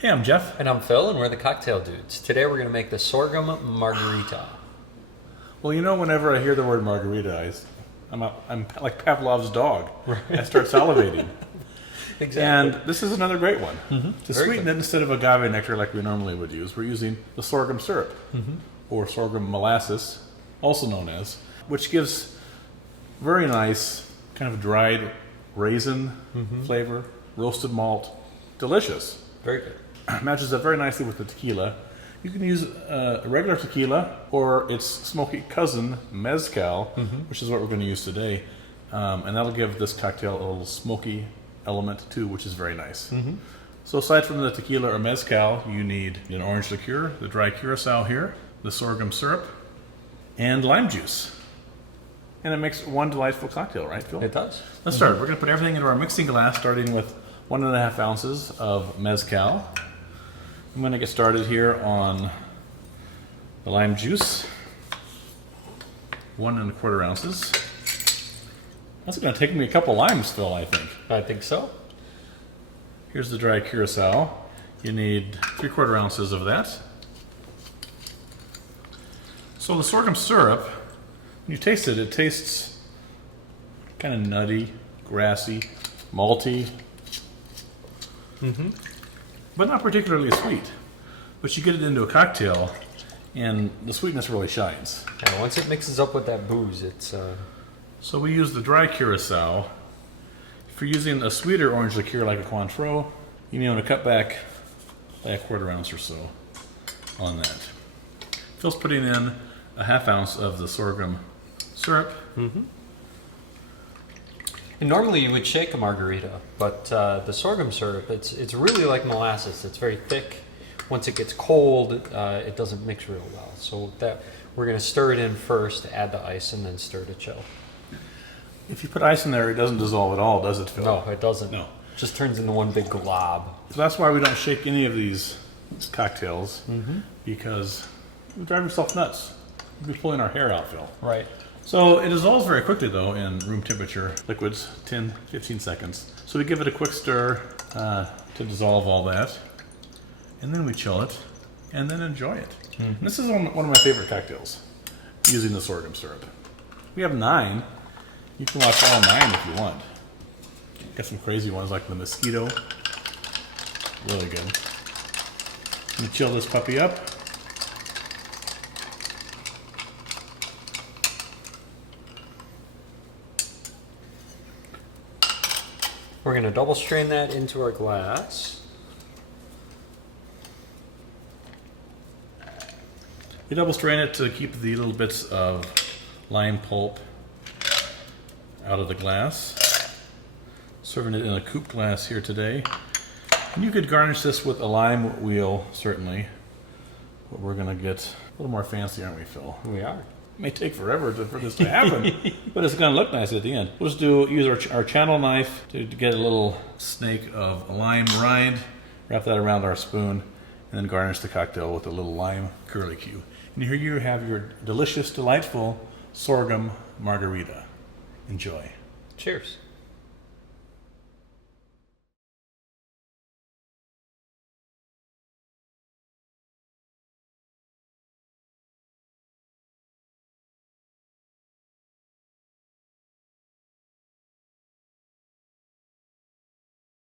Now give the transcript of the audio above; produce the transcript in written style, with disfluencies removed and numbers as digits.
Hey, I'm Jeff. And I'm Phil, and we're the Cocktail Dudes. Today we're going to make the Sorghum Margarita. Well, you know, whenever I hear the word margarita, I'm like Pavlov's dog. Right. I start salivating. Exactly. And this is another great one. To Very sweeten good. it, instead of agave nectar like we normally would use, we're using the sorghum syrup, or sorghum molasses, also known as, which gives very nice kind of dried raisin flavor, roasted malt, delicious. Very good. Matches up very nicely with the tequila. You can use a regular tequila or its smoky cousin, mezcal, which is what we're going to use today. And that'll give this cocktail a little smoky element too, which is very nice. So aside from the tequila or mezcal, you need an orange liqueur, the dry curacao here, the sorghum syrup, and lime juice. And it makes one delightful cocktail, right, Phil? It does. Let's start. We're going to put everything into our mixing glass, starting with 1.5 ounces of mezcal. I'm going to get started here on the lime juice. 1.25 ounces. That's going to take me a couple limes, Phil, I think. I think so. Here's the dry curacao. You need 3/4 ounces of that. So the sorghum syrup, when you taste it, it tastes kind of nutty, grassy, malty, but not particularly sweet. But you get it into a cocktail, and the sweetness really shines. And once it mixes up with that booze, it's... So we use the dry curacao. If you're using a sweeter orange liqueur like a Cointreau, you need to cut back by 1/4 ounce or so on that. Phil's putting in 1/2 ounce of the sorghum syrup. And normally you would shake a margarita, but the sorghum syrup, it's really like molasses. It's very thick. Once it gets cold, it doesn't mix real well. So that we're going to stir it in first, add the ice, and then stir to chill. If you put ice in there, it doesn't dissolve at all, does it, Phil? No, it doesn't. No. It just turns into one big glob. So that's why we don't shake any of these cocktails, because you drive yourself nuts. You'll be pulling our hair out, Phil. Right. So it dissolves very quickly, though, in room temperature liquids, 10, 15 seconds. So we give it a quick stir to dissolve all that, and then we chill it, and then enjoy it. And this is one of my favorite cocktails, using the sorghum syrup. We have 9. You can watch all 9 if you want. Got some crazy ones like the mosquito. Really good. Let me chill this puppy up. We're going to double strain that into our glass. You double strain it to keep the little bits of lime pulp out of the glass. Serving it in a coupe glass here today. And you could garnish this with a lime wheel, certainly. But we're going to get a little more fancy, aren't we, Phil? We are. It may take forever for this to happen, but it's going to look nice at the end. We'll just use our channel knife to get a little snake of lime rind, wrap that around our spoon, and then garnish the cocktail with a little lime curlicue. And here you have your delicious, delightful sorghum margarita. Enjoy. Cheers.